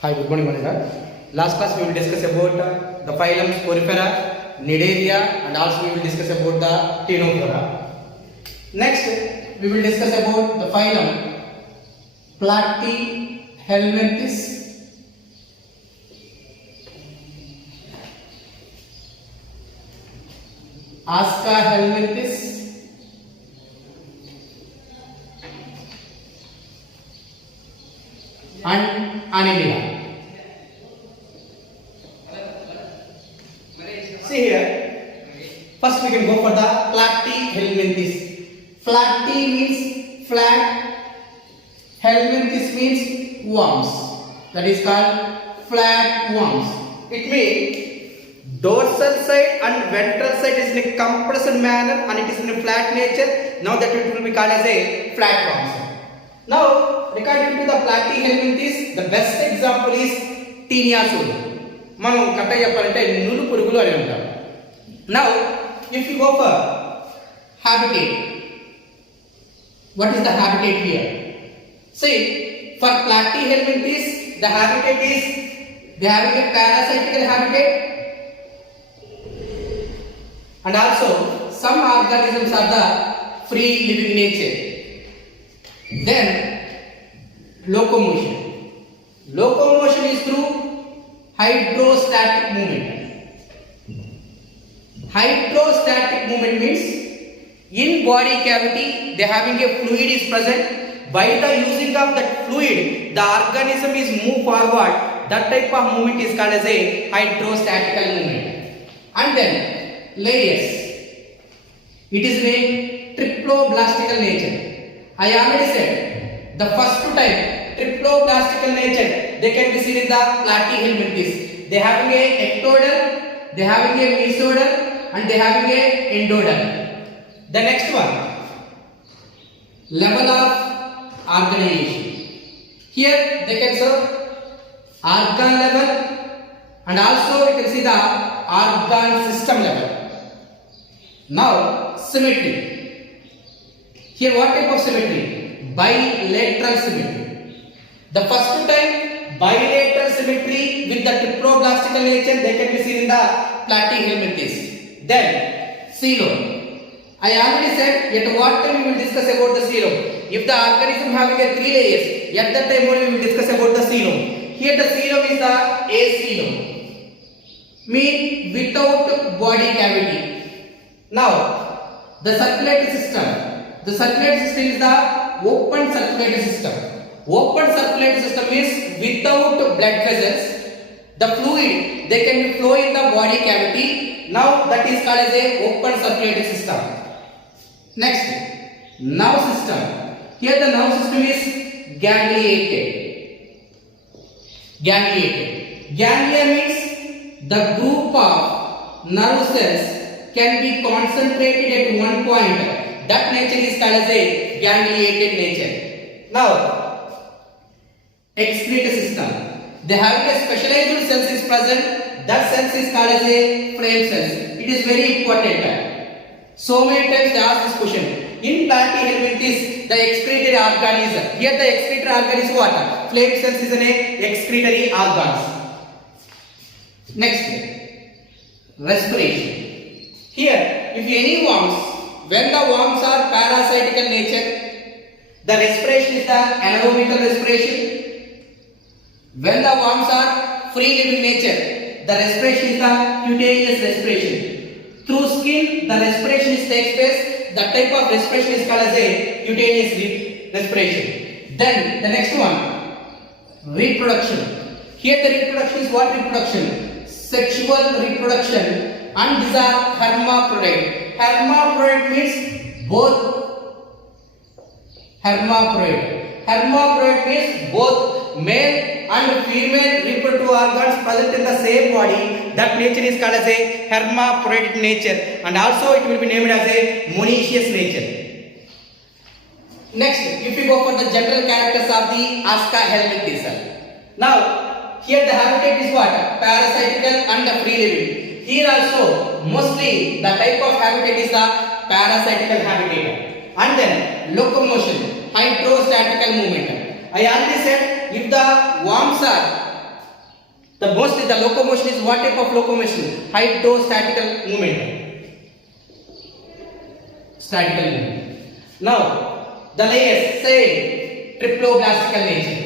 Hi, good morning, Monica. Last class we will discuss about the phylums Porifera, Cnidaria, and also we will discuss about the Ctenophora. Next, we will discuss about the phylum Platyhelminthes, Ascahelminthes, and Annelida. See here, first we can go for the Platyhelminthes. Platy means flat, helminthes means worms. That is called flat worms. It means dorsal side and ventral side is in a compressed manner and it is in a flat nature. Now that it will be called as a flat worms. Now, regarding to the Platyhelminthes, the best example is Taeniasaur. మనం కట్ట చెప్పాలంటే నులు పురుగులు అని అంటాం. Now, if you go for habitat, what is the habitat here? See, for Platyhelminthes, the habitat is they have a parasitical habitat, and also some organisms are the free living nature. Then locomotion. Locomotion is through hydrostatic movement. Hydrostatic movement means in body cavity they having a fluid is present. By the using of that fluid, the organism is move forward. That type of movement is called as a hydrostatical movement. And then layers. It is a triploblastical nature. I already said the first type triploblastical nature they can be seen in the Platyhelminthes. They having a ectoderm, they having a mesoderm, and they having a endoderm. The next one, level of organization. Here they can serve organ level and also you can see the organ system level. Now symmetry. Here what type of symmetry? Bilateral symmetry. The first time bilateral symmetry with the triploblastical nature they can be seen in the Platyhelminthes. Then coelom. I already said at what time we will discuss about the coelom. If the organism having a 3 layers, at that time only we will discuss about the coelom. Here the coelom is the acoelom, mean without body cavity. Now the circulatory system. The circulatory system is the open circulatory system. Open circulatory system is without blood vessels. The fluid they can flow in the body cavity. Now that is called as a open circulatory system. Next, nerve system. Here the nerve system is gangliated. Ganglia means the group of nerve cells can be concentrated at one point. That nature is called as a gangliated nature. Now, excretory system. They have a specialized cells is present. That cells is called as a frame cells. It is very important. So many times they ask this question. In Platyhelminthes, the excretory organ is here. The excretory organ is what? Flame cells is an excretory organs. Next, respiration. Here, if any worms, when the worms are parasitical nature, the respiration is the anaerobic respiration. When the worms are free living nature, the respiration is the cutaneous respiration. Through skin, the respiration takes place. That type of respiration is called as a cutaneous respiration. Then the next one, reproduction. Here the reproduction is what reproduction? Sexual reproduction, and these are hermaphrodite. Hermaphrodite means both. Hermaphrodite means both male and female reproductive organs present in the same body. That nature is called as a hermaphroditic nature, and also it will be named as a monoecious nature. Next, if we go for the general characters of the Ascahelminthes. Now, here the habitat is what? Parasitical and free living. Here also, mostly the type of habitat is the parasitical habitat. And then locomotion, hydrostatical movement. I already said if the worms are The locomotion is what type of locomotion? Hydrostatical movement. Statical movement. Now, the layers say triploblastical nature.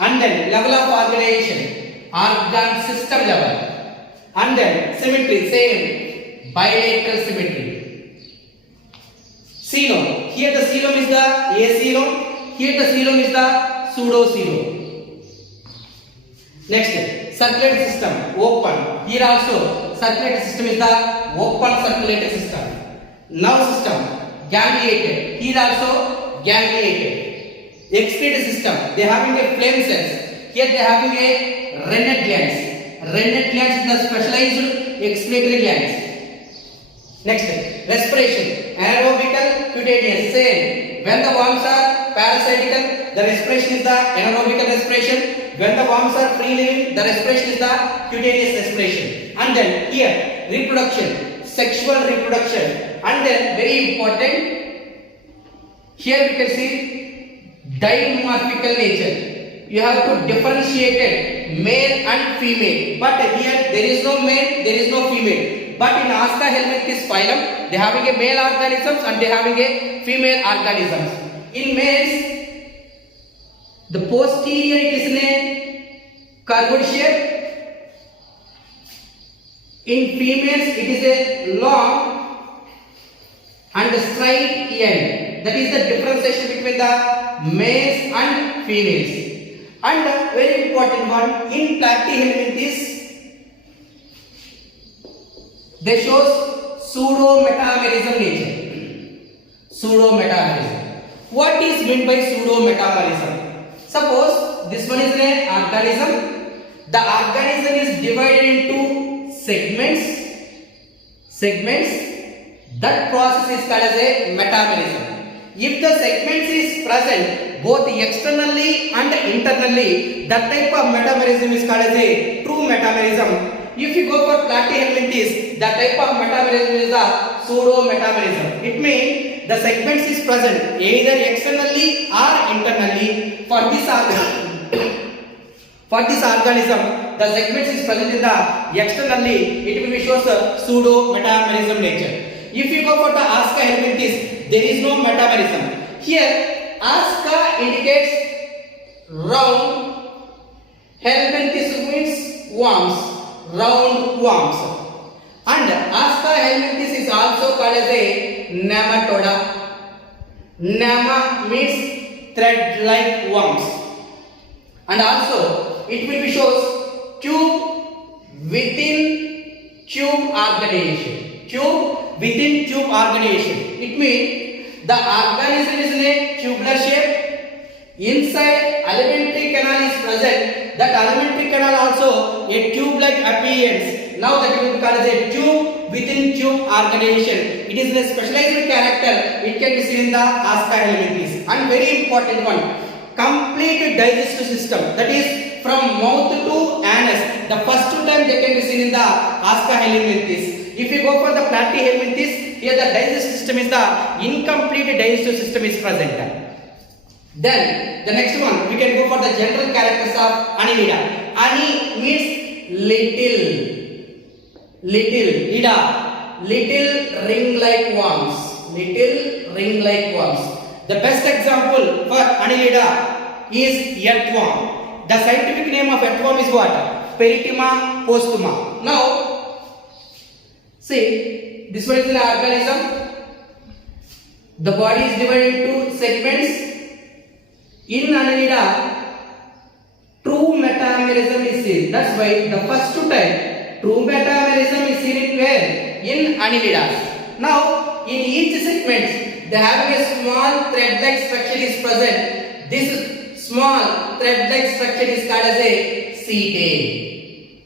And then level of organization, organ system level. And then symmetry, same bilateral symmetry. Coelom. Here the coelom is the acoelom. Here the coelom is the pseudocoelom. Next, circulatory system, open. Here also, circulatory system is the open circulatory system. Nerve system, gangliated. Here also, gangliated. Excretory system, they having a flame cells. Here they having a rennet glands. Rennet glands is the specialized excretory glands. Next, respiration, anaerobical, cutaneous. Same. When the worms are parasitical, the respiration is the anaerobical respiration. When the worms are free living, the respiration is the cutaneous respiration. And then here, reproduction, sexual reproduction. And then very important, here we can see dimorphical nature. You have to differentiate it, male and female. But here there is no male, there is no female. But in Aska helminthis phylum, they having a male organisms and they having a female organisms. In males, the posterior it is in a curved shape. In females it is a long and straight end. That is the differentiation between the males and females. And a very important one, in Platyhelminthes, they shows pseudo-metamerism nature. Pseudo-metamerism. What is meant by pseudo-metamerism? Suppose this one is an organism. The organism is divided into segments. That process is called as a metamerism. If the segments is present both externally and internally, that type of metamerism is called as a true metamerism. If you go for Platyhelminthes, the type of metamerism is the pseudo-metamerism. It means the segments is present either externally or internally. For this organism, the segments is present in the externally. It will be shows a pseudo-metamerism nature. If you go for the Aska helminthis, there is no metamerism. Here, Aska indicates round. Helminthis means worms. Round worms. And Aska helminthis is also called as a nematoda. Nema means thread-like worms. And also it will be shows tube within tube organization. Tube within tube organization. It means the organism is in a tubular shape. Inside alimentary canal is present. That alimentary canal also a tube-like appearance. Now that will be called as a tube within tube organization. It is a specialized character. It can be seen in the Aska helminthis. And very important one, complete digestive system. That is from mouth to anus. The first time they can be seen in the Aska helminthis. If you go for the Platyhelminthes, here the digestive system is the incomplete digestive system is present. Then the next one, we can go for the general characters of Annelida. Ani means little. Ida, little ring-like worms. Little ring-like worms. The best example for Annelida is earthworm. The scientific name of earthworm is what? Peritima postuma. Now, see, this one is an organism. The body is divided into segments. In Annelida, true metamerism is seen. That's why the first time true metamerism is seen in where? In Annelidas. Now, in each segment, they have a small thread-like structure is present. This small thread-like structure is called as a setae.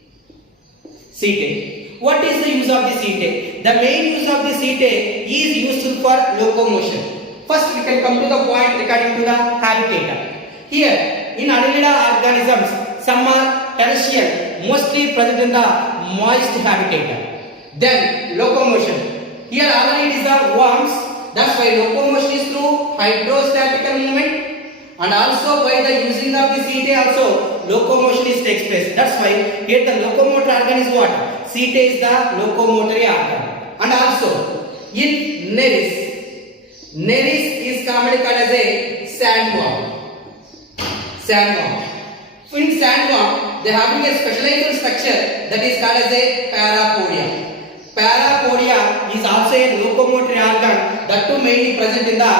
Setae. What is the use of the setae? The main use of the setae is useful for locomotion. First, we can come to the point regarding to the habitat. Here, in Annelida organisms, some are terrestrial, mostly present in the moist habitat. Then, locomotion. Here, already it is the worms. That's why locomotion is through hydrostatical movement. And also, by the using of the setae, also locomotion is takes place. That's why here the locomotor organ is what? Setae is the locomotory organ. And also in Nereis is commonly called as a sandworm. So in sandworm they having a specialized structure that is called as a parapodia. Parapodia is also a locomotory organ that too mainly present in the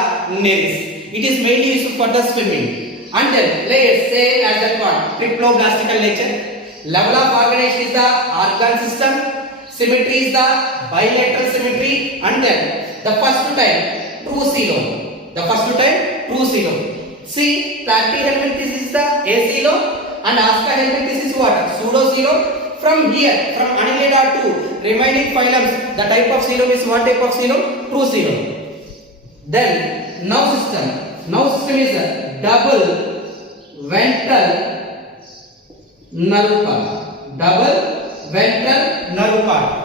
Nereis. It is mainly used for the swimming. And then layers same as that one, triploblastical nature. Level of organization is the organ system. Symmetry is the bilateral symmetry. And then the first type true coelom. See, Platyhelminthes is the acoelom and Ascahelminthes is what? Pseudocoelom. From here, from Annelida to remaining phylums, the type of coelom is what type of coelom? True coelom. Then nerve system. Nerve system is a double ventral nerve cord.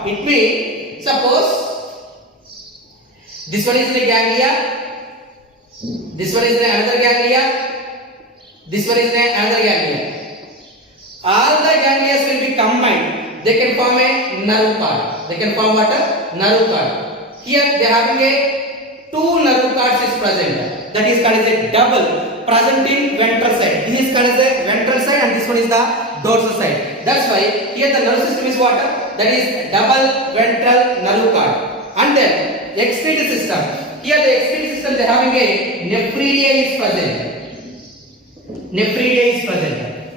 It means, suppose this one is the ganglia, this one is the another ganglia, this one is the another ganglia. All the ganglia will be combined. They can form a nerve cord. Nerve cord. Here they are having a two nerve cords is present. That is called as a double present in ventral side. This is called as a ventral side and this one is the dorsal side. That's why here the nerve system is what? That is double ventral nerve cord. And then excretory system. Here the excretory system they are having a nephridia is present.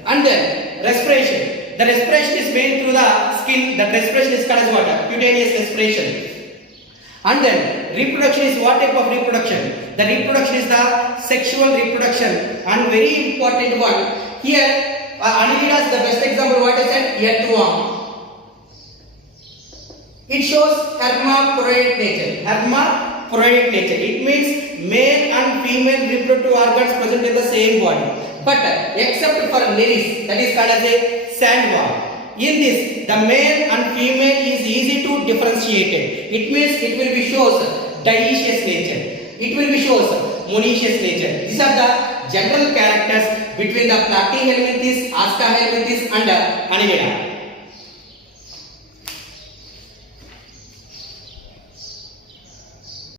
And then respiration. The respiration is made through the skin. That respiration is called as what? Cutaneous respiration. And then reproduction is what type of reproduction? The reproduction is the sexual reproduction. And very important one here, Annelida is the best example. What I said, earthworm. It shows hermaphroditic nature. It means male and female reproductive organs present in the same body. But except for Nereis, that is called as a sandworm. In this, the male and female is easy to differentiate. It means it will be shows dioecious nature. It will be shows monoecious nature. These are the general characters between the Platyhelminthes, Ascahelminthes and Annelida.